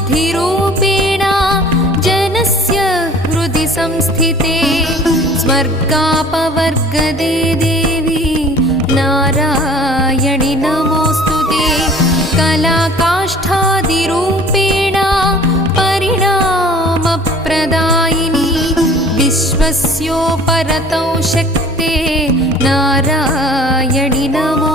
बुद्धिरूपेण जनस्य हृदि संस्थिते स्वर्गापवर्गदे देवी नारायणि नमोऽस्तुते कलाकाष्ठादिरूपेण परिणामप्रदायिनी विश्वस्योपरतौ शक्ते नारायणि नमो